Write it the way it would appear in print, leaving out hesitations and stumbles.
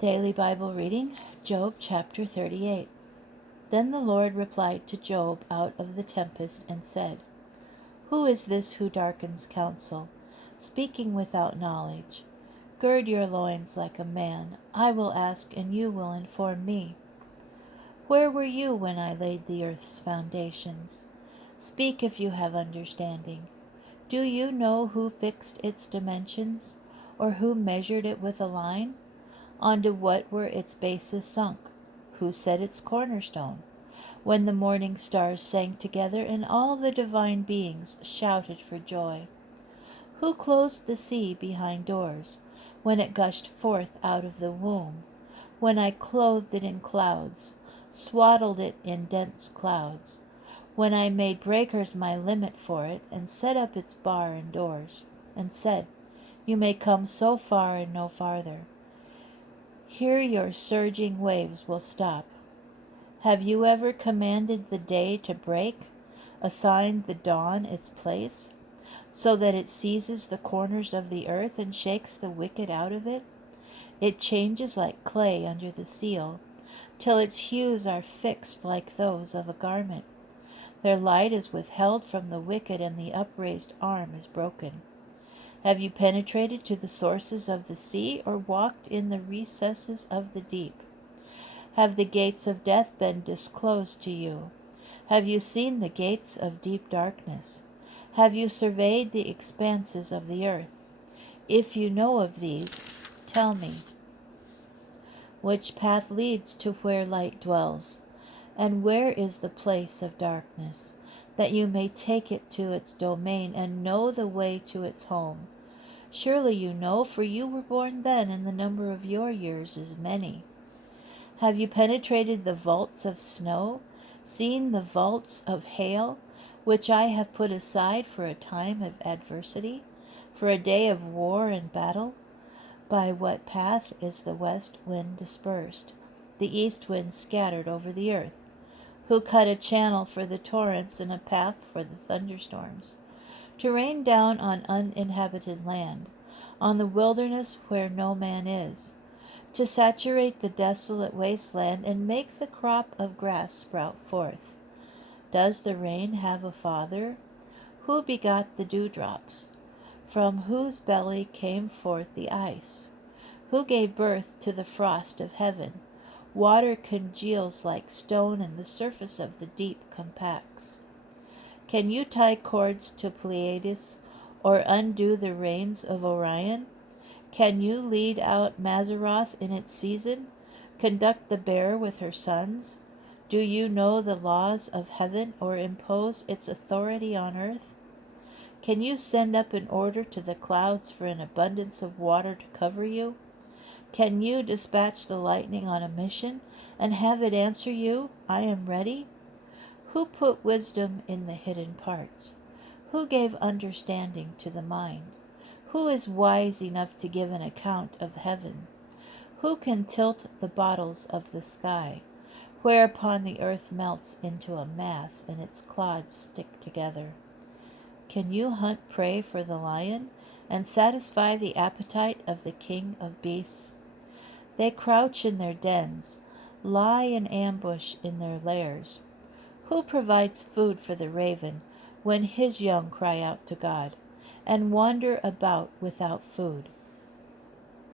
Daily Bible reading, Job chapter 38. Then the Lord replied to Job out of the tempest and said, Who is this who darkens counsel, speaking without knowledge? Gird your loins like a man. I will ask, and you will inform me. Where were you when I laid the earth's foundations? Speak if you have understanding. Do you know who fixed its dimensions, or who measured it with a line? Onto what were its bases sunk? Who set its cornerstone? When the morning stars sang together and all the divine beings shouted for joy. Who closed the sea behind doors, when it gushed forth out of the womb? When I clothed it in clouds, swaddled it in dense clouds. When I made breakers my limit for it, and set up its bar and doors, and said, You may come so far and no farther. Here your surging waves will stop. Have you ever commanded the day to break, assigned the dawn its place, so that it seizes the corners of the earth and shakes the wicked out of it? It changes like clay under the seal, till its hues are fixed like those of a garment. Their light is withheld from the wicked, and the upraised arm is broken. Have you penetrated to the sources of the sea, or walked in the recesses of the deep? Have the gates of death been disclosed to you? Have you seen the gates of deep darkness? Have you surveyed the expanses of the earth? If you know of these, tell me. Which path leads to where light dwells? And where is the place of darkness, that you may take it to its domain and know the way to its home? Surely you know, for you were born then, and the number of your years is many. Have you penetrated the vaults of snow, seen the vaults of hail, which I have put aside for a time of adversity, for a day of war and battle? By what path is the west wind dispersed, the east wind scattered over the earth? Who cut a channel for the torrents and a path for the thunderstorms, to rain down on uninhabited land, on the wilderness where no man is, to saturate the desolate wasteland and make the crop of grass sprout forth? Does the rain have a father? Who begot the dewdrops? From whose belly came forth the ice? Who gave birth to the frost of heaven? Water congeals like stone, and the surface of the deep compacts. Can you tie cords to Pleiades, or undo the reins of Orion? Can you lead out Mazzaroth in its season, conduct the bear with her sons? Do you know the laws of heaven, or impose its authority on earth? Can you send up an order to the clouds for an abundance of water to cover you? Can you dispatch the lightning on a mission, and have it answer you, I am ready? Who put wisdom in the hidden parts? Who gave understanding to the mind? Who is wise enough to give an account of heaven? Who can tilt the bottles of the sky, whereupon the earth melts into a mass and its clods stick together? Can you hunt prey for the lion, and satisfy the appetite of the king of beasts? They crouch in their dens, lie in ambush in their lairs. Who provides food for the raven when his young cry out to God, and wander about without food?